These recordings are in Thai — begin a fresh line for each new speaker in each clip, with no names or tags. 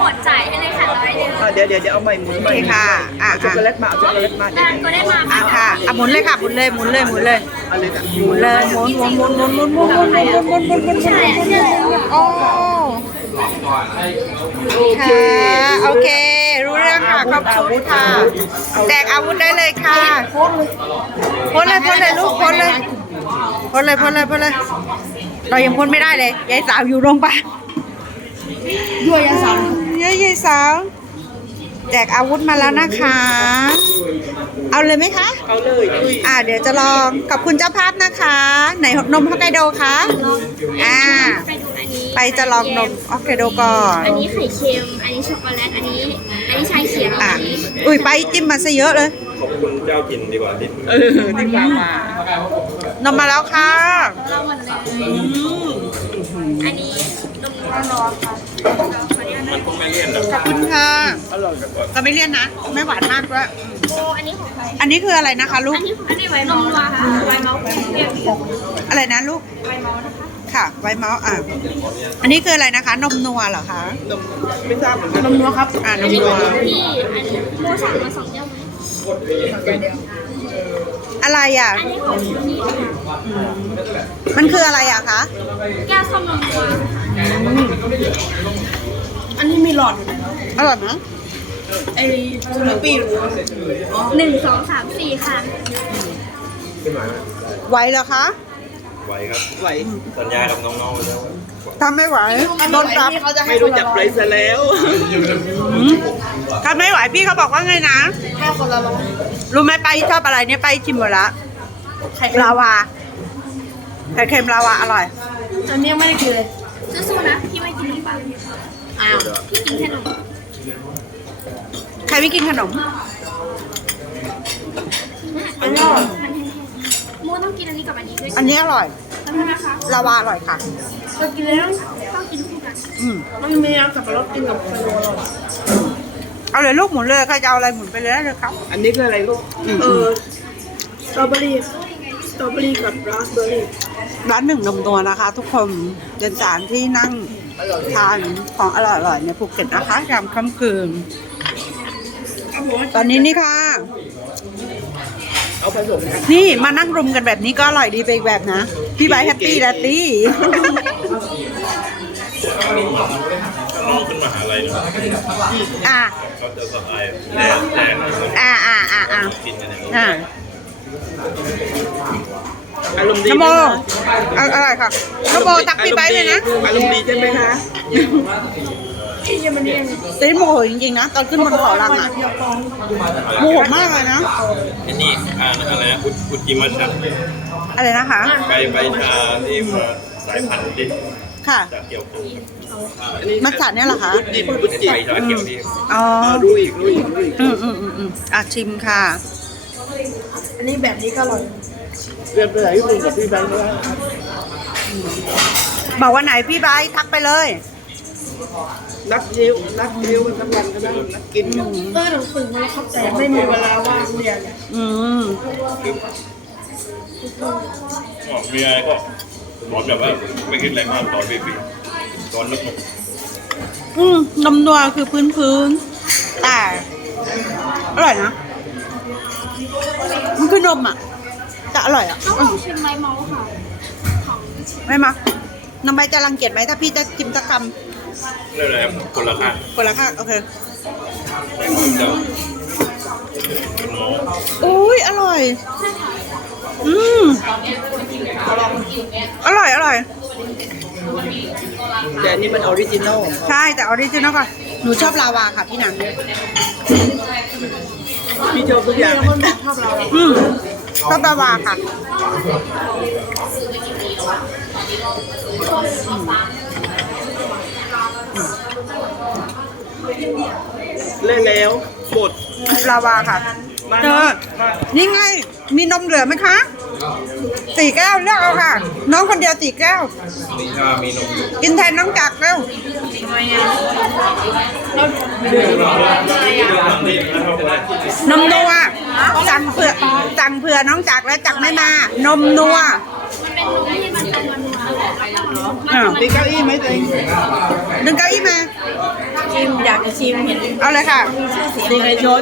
หมดจ่ายให้เลยค่ะ100
เดี๋ยวเอาใหม่หมุนใหม่
โอเคค่ะ
เอาช็อกโกแลตมาเอาช็อกโกแลตมา
ก็ได้มา
ค่ะหมุนเลยค่ะหมุนเลย
เอาเลยนะ
หมุนเลยหมุนโอ้ค่ะโอเค รู้เรื่องค่ะครบชุดค่ะแจกอาวุธได้เลยค่ะพ้นเลยลูกพ้นเลยเรายังพ้นไม่ได้เลยยายสาวอยู่โรงพยาบาลด้วยยายสาวแจกอาวุธมาแล้วนะคะ เอาเลยไหมคะ
เอาเลยลุย
เดี๋ยวจะลองขอบคุณเจ้าภาพนะคะไหนนมฮอกไกโดคะไปจะลองนมฮอกไกโดก่อน
อันนี้ไข่เค็มอันนี้ช็อกโกแลตอันนี้ชาเขียวอันนี้
อุ้ยไปจิ้มมาซะเยอะเลย
ขอบคุณเจ้ากินดีกว่าดิ
ที่ฟังมาน
มมาแล้วค่ะ
เราหมดเลยอันนี้นมร้อนๆค่ะ
มันคงไม่เลี่ยนหรอก
ขอบคุณค่ะ
อร่อย
ก็ไม่เลี่ยนนะไม่หวานมากด้วย
โอ้อันนี้ของใคร
อันนี้คืออะไรนะคะลูก
อันนี้ไวน์นมวัวค่ะไวน์เมาส์เปรี้ยว
อะไรนะลูก
ไวน์เมาส์นะคะ
ค่ะไวท์เมาส์อันนี้คืออะไรนะคะ นมนัวเหรอคะ
นมไม่ทราบเหมือนกัน
นมนัวครับน
อัน
ม
นี้
นั
ข
ว
องพี่อันนี้โมสั่งมา2แก้วไหม
อะไรอ่ะ
อันนี้ของพี่ค่ะ
มันคืออะไรอ่ะคะ
แก้วส้มนมวัว
อันนี้มีหลอด
อร่อยนะ
ไอ้สลับปี้
1 2 3 4ค่ะ
ไหวเหรอคะ
ไหวครับ
ไหว
สัญญากับน้องๆไว้แล้วว่า
ทำไม่ไหวโดนปรับ
ที่เขาจะให้
ไม่รู้จักไรซะแล้ว
ทำไม่ไหวพี่เขาบอกว่าไงนะ
ให้คนละร้อย
รู้ไหมไปชอบอะไรเนี่ยไปชิมหมดละลาวาไข่เค็มลาวาอร่อย
อันนี้ยังไม่ได้กินเลย
สู้ๆนะพี่ไม่กินหรือเปล่า
อ้าว
พี่กินแค่นม
ใครไม่กินขนม
อันนี้มันแห้งๆโมต้องกินอันนี้กับอันนี้ด้วย
อันนี้อร่อย
ทำไมนะคะ
ลาวาอร่อยค่ะ
เรากินแล้ว
ต้องกินคู่กัน
มันมีน้ำสับปะรดกินกับไฟโรลอ่ะ
เอาเลยลูกหมุนเลยใครจะเอาอะไรหมุนไปเลยเลยครับ
อันนี้คืออะไรลูก
สตรอเบอรี่กับราสเบอร์รี่
ร้านหนึ่งนมนัวนะคะ ทุกคนเป็นสถานที่นั่งทานของอร่อยๆในภูเก็ตนะคะยามค่ำคืน ตอนนี้นี่ค่ะ
เอาผสมกัน
นี่มานั่งรุมกันแบบนี้ก็อร่อยดีไปอีกแบบนะ พี่ใบแฮปปี้แลตตี้
น้องขึ้นมหาลัยเนาะ
อ่ะ
เขาจะสบายแต่ กินกันอย่างนี้
อารมณ์ดี
น
ไห
โม
มคะ
อร่อยค่ะนโมตักพี่ใบเลยนะ
อารมณ์ดีใช่ไหมคะ
ตีนโมโหจริงๆนะตอนขึ้นบนเขาลังอ่ะโมโหมากเลยนะ
อันนี้อะไรนะอุจิมัชะ
อะไรนะคะ
ใบชาที่มาสายพันธุ์ที่
ค่ะ
จากเกี่ยวกับ
มัทฉะเนี่ยเหรอคะ
จิบบุญจิ
ใบชาเกี่ยวที่
อ๋อ
รู้อีก
ชิมค่ะ
อันนี้แบบนี้ก็อร่อย
เรียนภาษาญี่ปุ่นกับพี่แบงค์ด้วย
บอกวันไหนพี่ใบทักไปเลย
นักเที่ยวกันทั้งวันก็ได้นักกินกัน
หนังสือมาครับแต่ไม่มีเวลาว่างเรียน
อืม
มีอะไรก็สอนแบบว่าไม่คิดอะไรมากสอนฟรีๆสอนลึก
นมนัวคือพื้นแต่อร่อยนะ มันคือนมอ่ะแต่อร่อยอ่ะ
ต้องลองชิมไวน์เมาส์ค่ะของ
ไม่มาน้องใบจะรังเกียจไหมถ้าพี่จะชิมสักค
เรื่องอะไรครับคนละค่า
ำคนละค่ะโอเค
เดี๋ยว
อุ้ยอร่อย อร่อย
แต่อันนี้มันออริจินอล
ใช่แต่ออริจินอลก่อนหนูชอบลาวาค่ะพี่หนัง
พี่ชอบทุกอย่าง
คนแบบชอบเรา
ชอบลาวาค่ะ
เล่นแล้วหมด
ลาวาค่ะเธอนี่ไง มีนมเหลือไหมคะ4 แก้วเลือกเอาค่ะ น้องคนเดียว4 แก้ว
มีชามีนมอยู่
กินแทนน้องจักรเร็ว นมนัวสั่งเผื่อน้องจักรแล้วจักรไม่มา นมนัว
มันเป็นนมที่มันเป็นนัวๆ
มีเก้าอี้ไหมตัวเอง
ดึงเก้าอี้มา
กินอยาก
จะชิมเห็น
เอาเลยค่ะ
ดีไงชน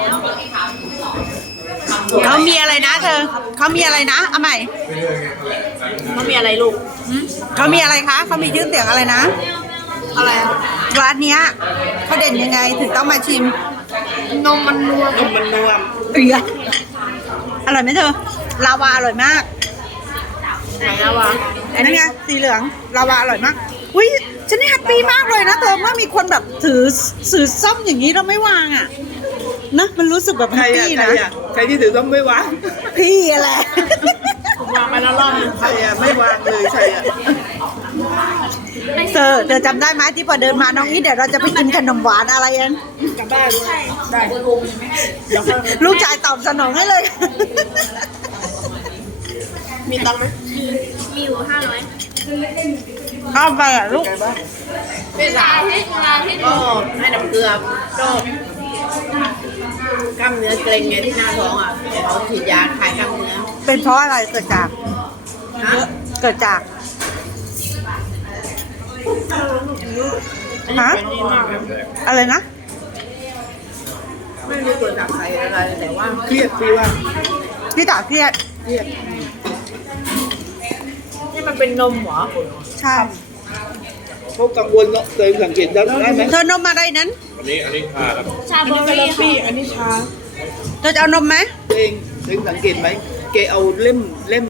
เขามีอะไรนะเธอเขามีอะไรนะเอาใหม่
เขามีอะไรลูก
เขามีอะไรคะเขามีชื่อเสียงอะไรนะ
อะไร
ร้านเนี้ยเขาเด่นยังไงถึงต้องมาชิม
นมมันนัวน
มมันนัว
เอืออร่อยไหมเธอ ลาวาอร่อยมาก
ไหนอะวะ
อันนี้ไงสีเหลืองลาวาอร่อยมากอุ้ยฉันนี่แฮปปี้มากเลยนะเธอเมื่อมีคนแบบถือซ่อมอย่างนี้เราไม่วางอ่ะนะมันรู้สึกแบบ
ใค
แฮ
ร
ป
อ่ะ
ปี้
ใคร
นะ
อ่ะใครที่ถือต้องไม่วาง
พี่อะไร
ผมวางไปแล้วรอบนึง
ใครอ่ะไม่วางเลยใครอ่ะ
เธอจำได้ไหมที่พอเดินมาน้องอีเดี๋ยวเราจะไปกินขนมหวานอะไรกัน
กลับบ้านได้
ลูกชายตอบสนองให้เลย
มีตังค์ไหมมีอยู่500
เอาไปอ่ะลูก
เป็นลาที่ก็ให้น้ำเกลือก็กล้ามเนื้อเกร็งไงที่หน้าท้องอ่ะเขาฉีดยาคลายกล้ามเนื้อ
เป็นเพราะอะไรเกิดจาก
ฮะ
เกิดจากฮะ
เป็นดีมากเลย
อะไรนะ
ไม่รู้เกิดจากใครอะไรแต่ว่า
เครียดพี่ว่า
พี่จ๋าเครียด
เครียด
นี่มันเป็นนมเหรอ
ใช่
เขากังวลเนาะเคยสังเกตได้ไหม
เธอนมอะไรนั้น
อันนี้ชาครับ
ชาเบอร์รี่อันนี้ชา
เธอจะเอานมไหม
เองสังเกตไหมแกเอาเล่ม